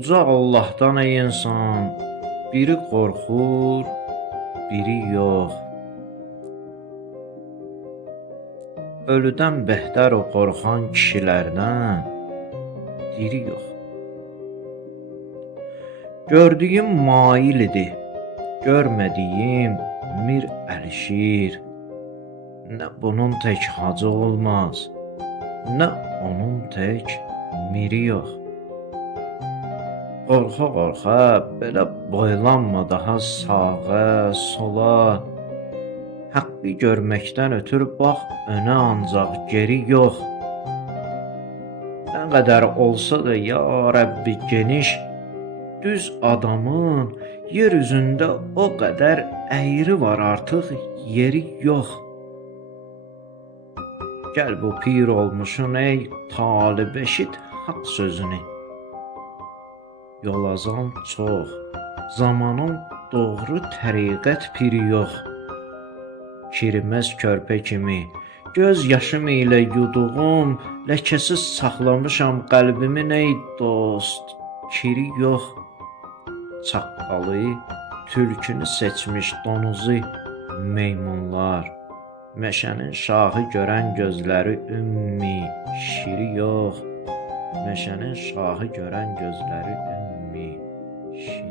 Uca Allahdan ey insan, biri qorxur, biri yox. Ölüdən behtər o qorxan kişilərdən, diri yox. Gördüyüm mail idi, görmədiyim mir əlişir. Nə bunun tək hacı olmaz, nə onun tək miri yox. Qorxa-qorxa belə boylanma daha sağa, sola. Haqqı görməkdən ötür bax önə ancaq geri yox. Nə qədər olsa da ya Rəbbi geniş, düz adamın yer üzündə o qədər əyri var artıq yeri yox. Gəl bu pir olmuşun ey talib eşit haqq sözünü. Yolazan çox, zamanın doğru təriqət piri yox. Kiriməz körpə kimi, göz yaşım ilə yuduğum, ləkəsiz saxlamışam qəlbimin ey dost, kiri yox. Çaqqalı, tülkünü seçmiş donuzu meymunlar, meşənin şahı görən gözləri ümmi, şiri yox. Meşənin şahı görən gözləri ümmi, şiri